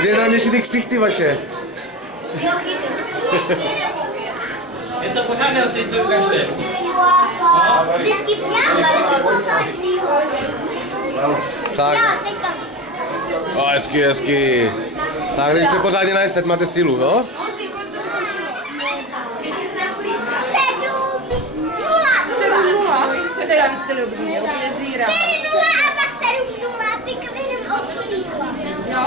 Kde nám ještě ty ksichty vaše? Něco pořádného, co ukažte. Tak. Hezky, hezky. Tak když se pořádně najít, teď máte sílu, jo? 7-0. Teda vy jste dobří, jo? Nezírám. 4-0 a pak 7-0 a teďka vyhrám 8-0. No.